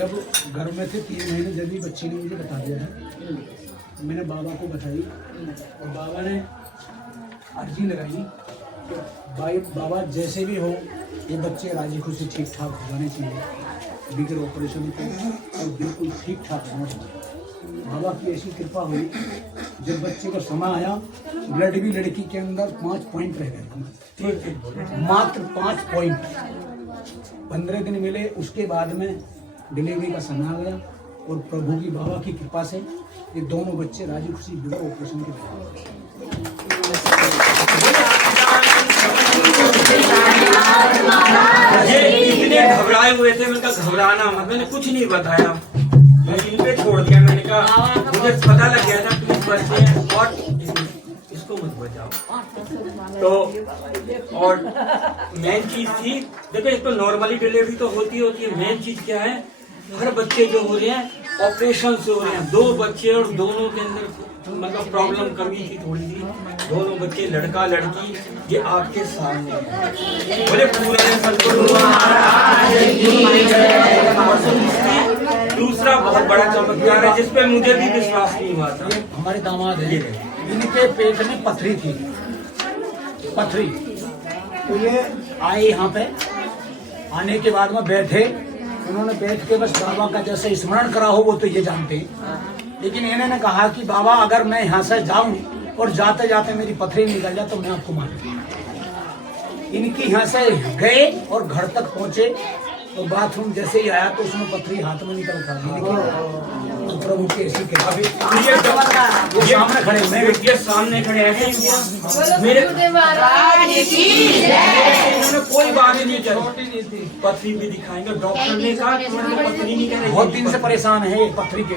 जब घर में थे 3 महीने, जब भी बच्चे ने मुझे बता दिया है, मैंने बाबा को बताई और बाबा ने अर्जी लगाई कि भाई बाबा जैसे भी हो ये बच्चे राजी खुशी ठीक ठाक हो जाने चाहिए, बिगड़ ऑपरेशन को और बिल्कुल ठीक ठाक होना चाहिए। बाबा की ऐसी कृपा हुई, जब बच्चे का समय आया ब्लड भी लड़की के अंदर 5 पॉइंट रह गए, मात्र 5 पॉइंट। 15 दिन मिले, उसके बाद में डिलीवरी का समय आ गया और प्रभु की बाबा की कृपा से ये दोनों बच्चे राजी खुशी बिना ऑपरेशन के इतने घबराए हुए थे। मैंने कहा घबराना मत, मैंने कुछ नहीं बताया, इन पे छोड़ दिया। मैंने कहा मुझे पता लग गया था प्लीज बच्चे हैं और इसको मत बचाओ। तो और मेन चीज थी, देखो इसको नॉर्मली डिलीवरी तो होती है। मेन चीज क्या है, हर बच्चे जो हो रहे हैं ऑपरेशन से हो रहे हैं। 2 बच्चे और दोनों के अंदर मतलब प्रॉब्लम कमी थी थोड़ी सी। दोनों बच्चे लड़का लड़की ये आपके सामने है। बोले पूरा दूसरा बहुत बड़ा चमत्कार है जिसपे मुझे भी विश्वास नहीं हुआ था। हमारे दामाद है, इनके पेट में पथरी थी, पथरी। तो ये आए यहाँ पे, आने के बाद में बैठे, उन्होंने बैठ के बस बाबा का जैसे स्मरण करा हो वो तो ये जानते हैं, लेकिन इन्होंने कहा कि बाबा अगर मैं यहाँ से जाऊं और जाते जाते मेरी पथरी निकल जाए तो मैं आपको मान लूंगा। इनकी यहाँ से गए और घर तक पहुंचे तो बाथरूम जैसे ही आया तो उसमें पथरी हाथ में निकल कर तो प्रभु के ऐसी कृपा। ये सामने खड़े, मैं ये सामने खड़े हैं मेरे, कोई बात ही नहीं करी, पथरी भी दिखाएंगे। डॉक्टर ने कहा पथरी नहीं करेगी, बहुत दिन से परेशान है पथरी के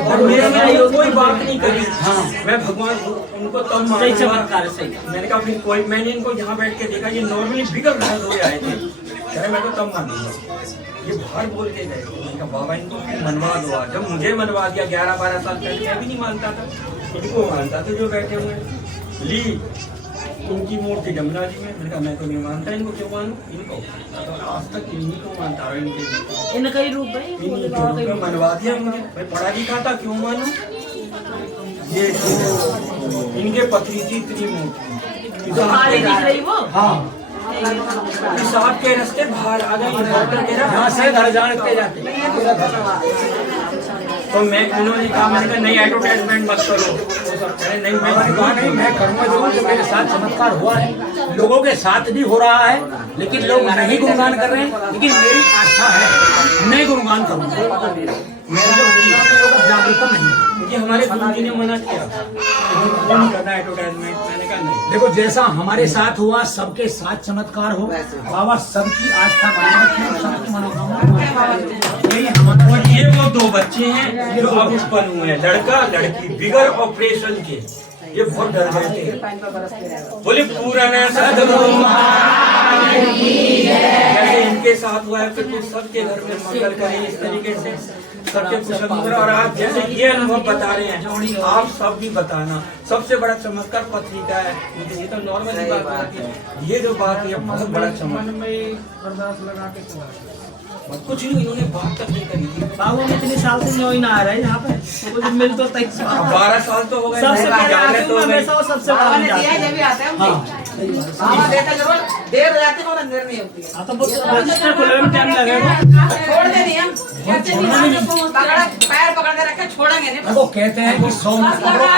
और मेरे में कोई बात नहीं करी। हाँ, मैं भगवान उनको तब चमत्कार से मैंने कहा फिर कोई, मैंने इनको यहाँ बैठ के देखा, ये नॉर्मली बिगड़ रहे आए थे। अरे मैं तो तब मान लूंगा, ये बाहर बोल के गए। मैंने कहा बाबा इनको मनवा दो। जब मुझे मनवा दिया 11-12 साल पहले, मैं भी नहीं मानता था, इनको मानता था जो बैठे हुए ली उनकी मूर्ति जमुना जी में। मैंने कहा मैं तो नहीं मानता, इनको क्यों मानूं? इनको तो आज तक इन्हीं को मानता है, इनके ही रूप मनवा दिया मुझे। मैं पढ़ा लिखा था, क्यों मानूं? ये इनके पथरी थी इतनी मोटी, हाँ पेशाब के रास्ते बाहर आ गए। यहाँ से घर जाते जाते तो मैं, उन्होंने कहा, मैंने कहा नहीं एडवर्टाइजमेंट मत करो। नहीं मैं करूँगा जरूर, जो मेरे साथ चमत्कार हुआ है, लोगों के साथ भी हो रहा है, लेकिन लोग नहीं गुणगान कर रहे हैं, लेकिन मेरी आस्था है मैं गुणगान करूँगा। मेरा जो जागरूकता नहीं, क्योंकि हमारे गुरु जी ने मना किया नहीं करना एडवर्टाइजमेंट। मैंने कहा नहीं। देखो जैसा हमारे साथ हुआ, सबके साथ चमत्कार हो, बाबा सबकी आस्था बनाए, सबकी मनोकामना यही हमारा। और ये वो 2 बच्चे हैं जो अब उत्पन्न हुए हैं, लड़का लड़की, बिगर ऑपरेशन के। ये बहुत डर गए थे। बोले पूरा जैसे इनके साथ हुआ है, फिर तो सबके घर में मंगल करें इस तरीके से, सबके कुशल मंगल। और आप जैसे ये अनुभव बता रहे हैं, आप सब भी बताना। सबसे बड़ा चमत्कार पथरी का है, ये तो नॉर्मल बात है। ये जो बात है बहुत बड़ा चमत्कार। कुछ नहीं, इन्होंने बात तक नहीं करी थी। बाबू में इतने साल से न्योई ना आ रहे यहाँ पे, कुछ मिल तो 12 साल तो हो गए। सबसे सबसे टाइम लगेगा। वो कहते हैं कि 100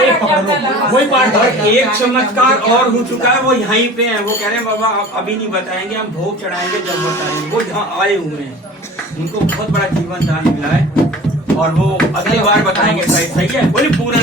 एक पकड़ लो, वही पार्ट है। एक चमत्कार और हो चुका है, वो यहीं पे है। वो कह रहे हैं बाबा आप अभी नहीं बताएंगे, हम भोग चढ़ाएंगे जब बताएंगे। वो यहाँ आए हुए हैं, उनको बहुत बड़ा जीवन दान मिला है और वो अगली बार बताएंगे। सही है, बोली पूरा